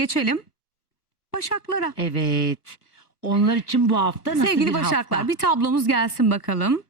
geçelim. Başaklara. Evet. Onlar için bu hafta nasıl Sevgili bir Başaklar hafta? bir tablomuz gelsin bakalım.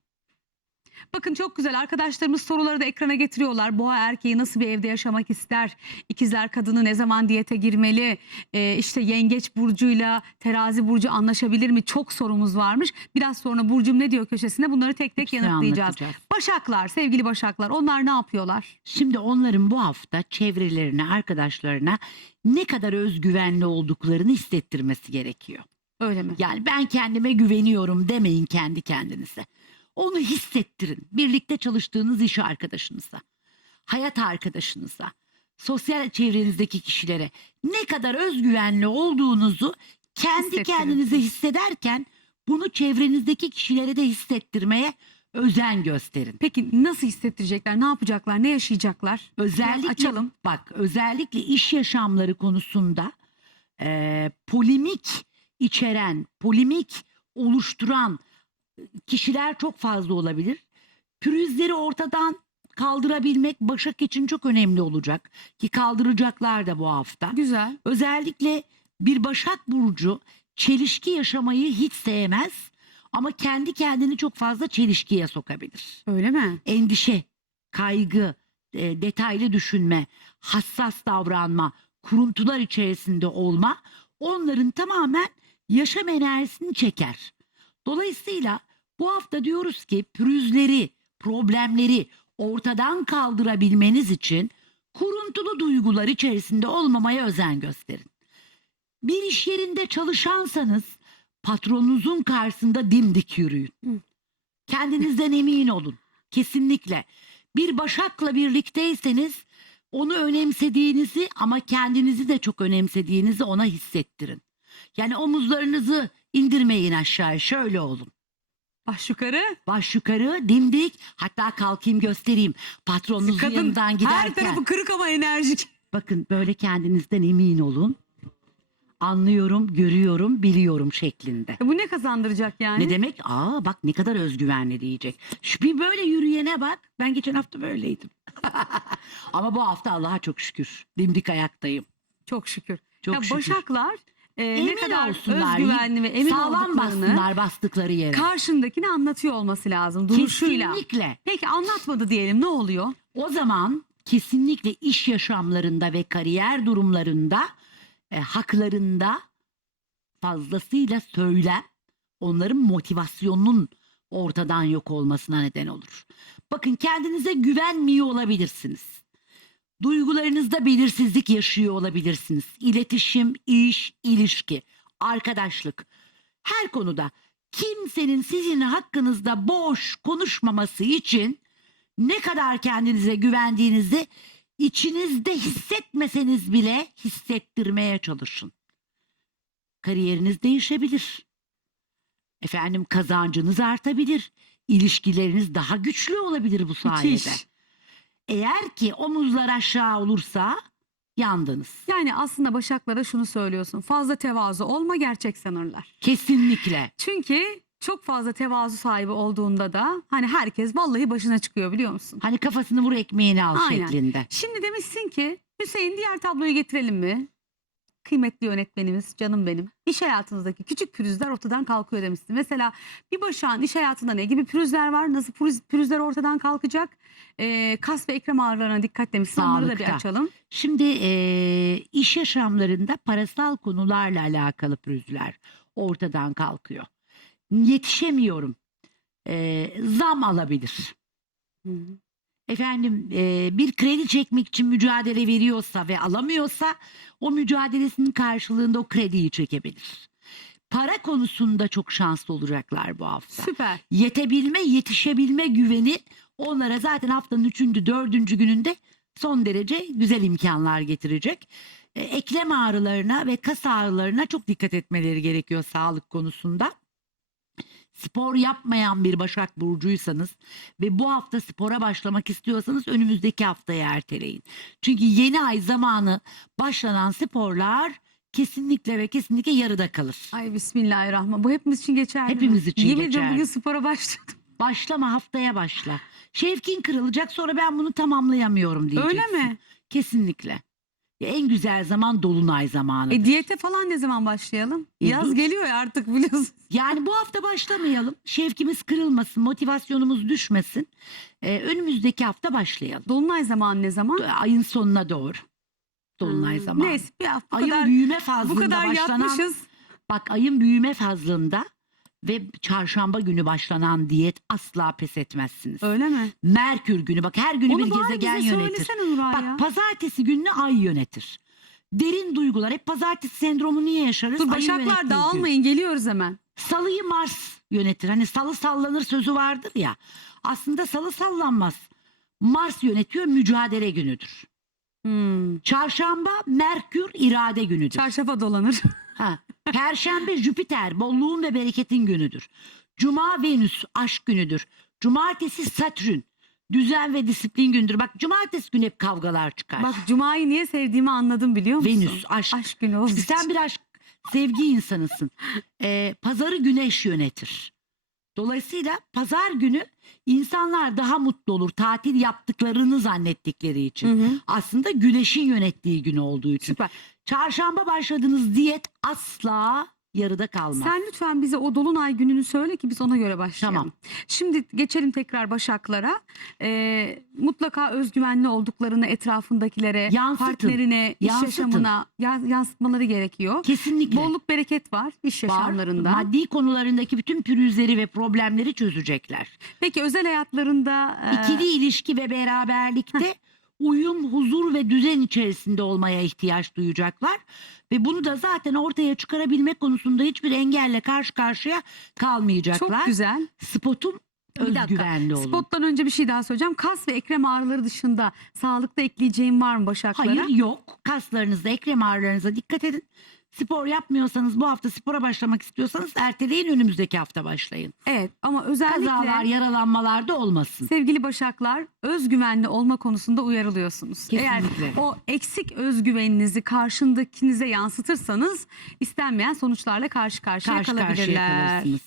Bakın çok güzel arkadaşlarımız soruları da ekrana getiriyorlar. Boğa erkeği nasıl bir evde yaşamak ister? İkizler kadını ne zaman diyete girmeli? Ee, işte yengeç burcuyla terazi burcu anlaşabilir mi? Çok sorumuz varmış. Biraz sonra Burcum ne diyor köşesinde bunları tek tek Hepsini yanıtlayacağız. anlatacağız. Başaklar sevgili Başaklar onlar ne yapıyorlar? Şimdi onların bu hafta çevrelerine, arkadaşlarına ne kadar özgüvenli olduklarını hissettirmesi gerekiyor. Öyle mi? Yani ben kendime güveniyorum demeyin kendi kendinize. Onu hissettirin. Birlikte çalıştığınız iş arkadaşınıza, hayat arkadaşınıza, sosyal çevrenizdeki kişilere ne kadar özgüvenli olduğunuzu kendi kendinize hissederken bunu çevrenizdeki kişilere de hissettirmeye özen gösterin. Peki nasıl hissettirecekler? Ne yapacaklar? Ne yaşayacaklar? Özellikle Biraz açalım. bak özellikle iş yaşamları konusunda e, polemik içeren, polemik oluşturan kişiler çok fazla olabilir. Pürüzleri ortadan kaldırabilmek Başak için çok önemli olacak ki kaldıracaklar da bu hafta. Güzel. Özellikle bir Başak Burcu çelişki yaşamayı hiç sevmez ama kendi kendini çok fazla çelişkiye sokabilir Öyle mi? endişe, kaygı, e, detaylı düşünme, hassas davranma, kuruntular içerisinde olma onların tamamen yaşam enerjisini çeker. Dolayısıyla bu hafta diyoruz ki pürüzleri, problemleri ortadan kaldırabilmeniz için kuruntulu duygular içerisinde olmamaya özen gösterin. Bir iş yerinde çalışansanız patronunuzun karşısında dimdik yürüyün. Kendinizden emin olun. Kesinlikle. Bir başakla birlikteyseniz onu önemsediğinizi ama kendinizi de çok önemsediğinizi ona hissettirin. Yani omuzlarınızı indirmeyin aşağıya şöyle olun. Baş yukarı. Baş yukarı dimdik hatta kalkayım göstereyim patronunuzun Kadın yanından giderken. her tarafı kırık ama enerjik. Bakın böyle kendinizden emin olun. Anlıyorum, görüyorum, biliyorum şeklinde. E bu ne kazandıracak yani? Ne demek? Aa bak ne kadar özgüvenli diyecek. Şu bir böyle yürüyene bak. Ben geçen hafta böyleydim. Ama bu hafta Allah'a çok şükür. Dimdik ayaktayım. Çok şükür. Çok ya şükür. Başaklar e, ne kadar olsunlar, özgüvenli ve emin Sağlam olduklarını bassınlar bastıkları yere. karşındakine anlatıyor olması lazım duruşuyla. Kesinlikle. Peki anlatmadı diyelim ne oluyor? O zaman kesinlikle iş yaşamlarında ve kariyer durumlarında e, haklarında fazlasıyla söylem onların motivasyonunun ortadan yok olmasına neden olur. Bakın kendinize güvenmiyor olabilirsiniz. Duygularınızda belirsizlik yaşıyor olabilirsiniz. İletişim, iş, ilişki, arkadaşlık her konuda kimsenin sizin hakkınızda boş konuşmaması için ne kadar kendinize güvendiğinizi içinizde hissetmeseniz bile hissettirmeye çalışın. Kariyeriniz değişebilir. Efendim kazancınız artabilir. İlişkileriniz daha güçlü olabilir bu sayede. Müthiş. Eğer ki omuzlar aşağı olursa yandınız. Yani aslında Başaklara şunu söylüyorsun. Fazla tevazu olma gerçek sanırlar. Kesinlikle. Çünkü çok fazla tevazu sahibi olduğunda da hani herkes vallahi başına çıkıyor biliyor musun? Hani kafasını vur ekmeğini al Aynen. şeklinde. Şimdi demişsin ki Hüseyin diğer tabloyu getirelim mi? Kıymetli yönetmenimiz, canım benim. İş hayatınızdaki küçük pürüzler ortadan kalkıyor demişsin. Mesela bir başağın iş hayatında ne gibi pürüzler var? Nasıl pürüz, pürüzler ortadan kalkacak? Ee, kas ve ekrem ağrılarına dikkat demişsin. Onları da bir açalım. Şimdi eee, iş yaşamlarında parasal konularla alakalı pürüzler ortadan kalkıyor. Yetişemiyorum. Eee, zam alabilir. Efendim eee, bir kredi çekmek için mücadele veriyorsa ve alamıyorsa o mücadelesinin karşılığında o krediyi çekebilir. Para konusunda çok şanslı olacaklar bu hafta Süper. yetebilme, yetişebilme güveni onlara zaten haftanın üçüncü, dördüncü gününde son derece güzel imkanlar getirecek. E, eklem ağrılarına ve kas ağrılarına çok dikkat etmeleri gerekiyor sağlık konusunda. Spor yapmayan bir Başak Burcuysanız ve bu hafta spora başlamak istiyorsanız önümüzdeki haftaya erteleyin. Çünkü yeni ay zamanı başlanan sporlar kesinlikle ve kesinlikle yarıda kalır. Ay bismillahirrahmanirrahim. Bu hepimiz için geçerli mi? Hepimiz için Yemin geçerli. bugün spora başladım. Başlama haftaya başla. Şevkin kırılacak sonra ben bunu tamamlayamıyorum diyeceksin. Öyle mi? Kesinlikle. En güzel zaman dolunay zamanı. E, diyete falan ne zaman başlayalım? Yaz dur. geliyor ya artık biliyorsun. Yani bu hafta başlamayalım. Şevkimiz kırılmasın, motivasyonumuz düşmesin. Ee, önümüzdeki hafta başlayalım. Dolunay zamanı ne zaman? Ayın sonuna doğru. Dolunay Hmm, zamanı. Neyse bir hafta bu Ayın kadar, büyüme bu fazlığında kadar başlanan yapmışız. bak ayın büyüme fazlığında ve çarşamba günü başlanan diyet asla pes etmezsiniz. Öyle mi? Merkür günü bak her günü Onu bir bari gezegen bize yönetir. söylesene Nuray Bak ya. pazartesi gününü ay yönetir. Derin duygular hep pazartesi sendromu niye yaşarız? Dur Ayın başaklar gün. dağılmayın geliyoruz hemen. Salıyı Mars yönetir. Hani salı sallanır sözü vardır ya. Aslında salı sallanmaz. Mars yönetiyor mücadele günüdür. Hmm. Çarşamba Merkür irade günüdür. Çarşafa dolanır. Ha. Perşembe Jüpiter bolluğun ve bereketin günüdür. Cuma Venüs aşk günüdür. Cumartesi Satürn düzen ve disiplin gündür. Bak cumartesi günü hep kavgalar çıkar. Bak Cuma'yı niye sevdiğimi anladım biliyor musun? Venüs aşk. Aşk günü Çünkü sen bir aşk sevgi insanısın. Ee, pazarı güneş yönetir. Dolayısıyla pazar günü insanlar daha mutlu olur. Tatil yaptıklarını zannettikleri için. Hı hı. Aslında güneşin yönettiği gün olduğu için. Süper. Çarşamba başladığınız diyet asla yarıda kalmaz. Sen lütfen bize o dolunay gününü söyle ki biz ona göre başlayalım. Tamam. Şimdi geçelim tekrar Başaklara. Ee, mutlaka özgüvenli olduklarını etrafındakilere, Yansıtın. partnerine, iş Yansıtın. yaşamına ya- yansıtmaları gerekiyor. Kesinlikle. Bolluk bereket var iş var. yaşamlarında. Maddi konularındaki bütün pürüzleri ve problemleri çözecekler. Peki özel hayatlarında e, İkili ilişki ve beraberlikte uyum, huzur ve düzen içerisinde olmaya ihtiyaç duyacaklar. Ve bunu da zaten ortaya çıkarabilmek konusunda hiçbir engelle karşı karşıya kalmayacaklar. çok güzel. Spotum Bir dakika. olun. Spottan önce bir şey daha söyleyeceğim. Kas ve ekrem ağrıları dışında sağlıkta ekleyeceğim var mı Başaklara? Hayır yok. Kaslarınızda, ekrem ağrılarınıza dikkat edin. Spor yapmıyorsanız bu hafta spora başlamak istiyorsanız erteleyin önümüzdeki hafta başlayın. Evet ama özellikle Kazalar, yaralanmalar da olmasın. sevgili Başaklar özgüvenli olma konusunda uyarılıyorsunuz. Kesinlikle. Eğer o eksik özgüveninizi karşındakinize yansıtırsanız istenmeyen sonuçlarla karşı karşıya Karşı karşıya kalabilirler. kalırsınız.